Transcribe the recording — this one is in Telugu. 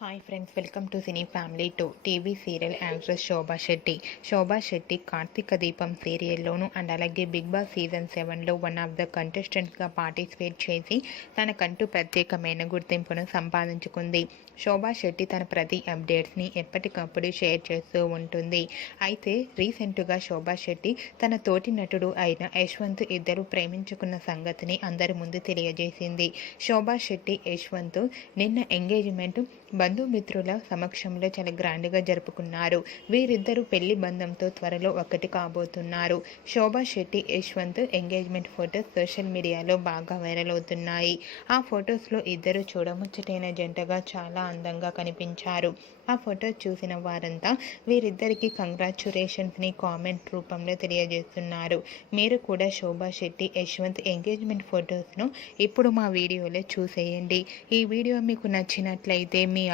Hi friends welcome to cine family two TV serial actress Shobha Shetty Shobha Shetty Karthika Deepam సీరియల్లోను and అలాగే బిగ్ బాస్ సీజన్ సెవెన్లో వన్ ఆఫ్ ద కంటెస్టెంట్స్గా పార్టిసిపేట్ చేసి తనకంటూ ప్రత్యేకమైన గుర్తింపును సంపాదించుకుంది. శోభా శెట్టి తన ప్రతి అప్డేట్స్ని ఎప్పటికప్పుడు షేర్ చేస్తూ ఉంటుంది. అయితే రీసెంట్గా శోభా శెట్టి తన తోటి నటుడు అయిన యశ్వంత్ ఇద్దరు ప్రేమించుకున్న సంగతిని అందరి ముందు తెలియజేసింది. శోభా శెట్టి యశ్వంత్ నిన్న ఎంగేజ్మెంట్ బంధుమిత్రుల సమక్షంలో చాలా గ్రాండ్గా జరుపుకున్నారు. వీరిద్దరూ పెళ్ళి బంధంతో త్వరలో ఒకటి కాబోతున్నారు. Shobha Shetty Yashwant engagement photos social మీడియాలో బాగా వైరల్ అవుతున్నాయి. ఆ ఫొటోస్లో ఇద్దరు చూడముచ్చటైన జంటగా చాలా అందంగా కనిపించారు. ఆ ఫొటోస్ చూసిన వారంతా వీరిద్దరికి కంగ్రాచులేషన్స్ని కామెంట్ రూపంలో తెలియజేస్తున్నారు. మీరు కూడా శోభా శెట్టి యశ్వంత్ ఎంగేజ్మెంట్ ఫొటోస్ను ఇప్పుడు మా వీడియోలో చూసేయండి. ఈ వీడియో మీకు నచ్చినట్లయితే మీ